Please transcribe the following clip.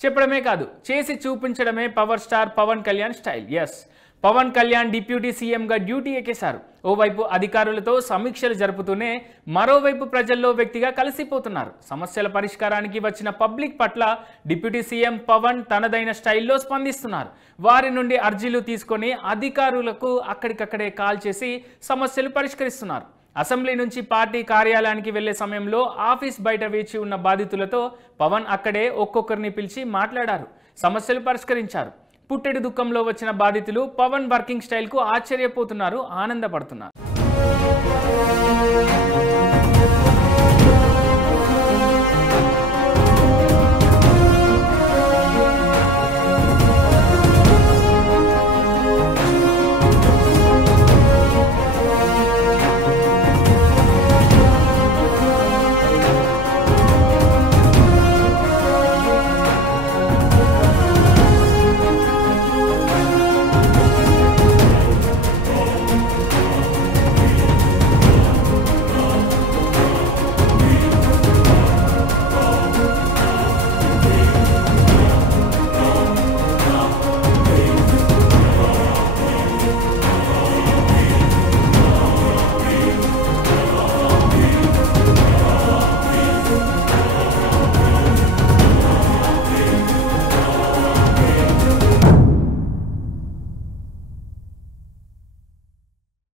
చెప్పడమే కాదు చేసి చూపించడమే power star Pavan Kalyan style. Yes, Pavan Kalyan deputy సీఎంగా డ్యూటీ ఎక్కేశారు. ఓవైపు అధికారులతో సమీక్షలు జరుపుతూనే మరోవైపు ప్రజల్లో వ్యక్తిగా కలిసిపోతున్నారు. సమస్యల పరిష్కారానికి వచ్చిన పబ్లిక్ పట్ల డిప్యూటీ సీఎం పవన్ తనదైన స్టైల్లో స్పందిస్తున్నారు. వారి నుండి అర్జీలు తీసుకొని అధికారులకు అక్కడికక్కడే కాల్ చేసి సమస్యలు పరిష్కరిస్తున్నారు. అసెంబ్లీ నుంచి పార్టీ కార్యాలయానికి వెళ్లే సమయంలో ఆఫీస్ బయట వేచి ఉన్న బాధితులతో పవన్ అక్కడే ఒక్కొక్కరిని పిలిచి మాట్లాడారు, సమస్యలు పరిష్కరించారు. పుట్టెడు దుఃఖంలో వచ్చిన బాధితులు పవన్ వర్కింగ్ స్టైల్కు ఆశ్చర్యపోతున్నారు, ఆనందపడుతున్నారు.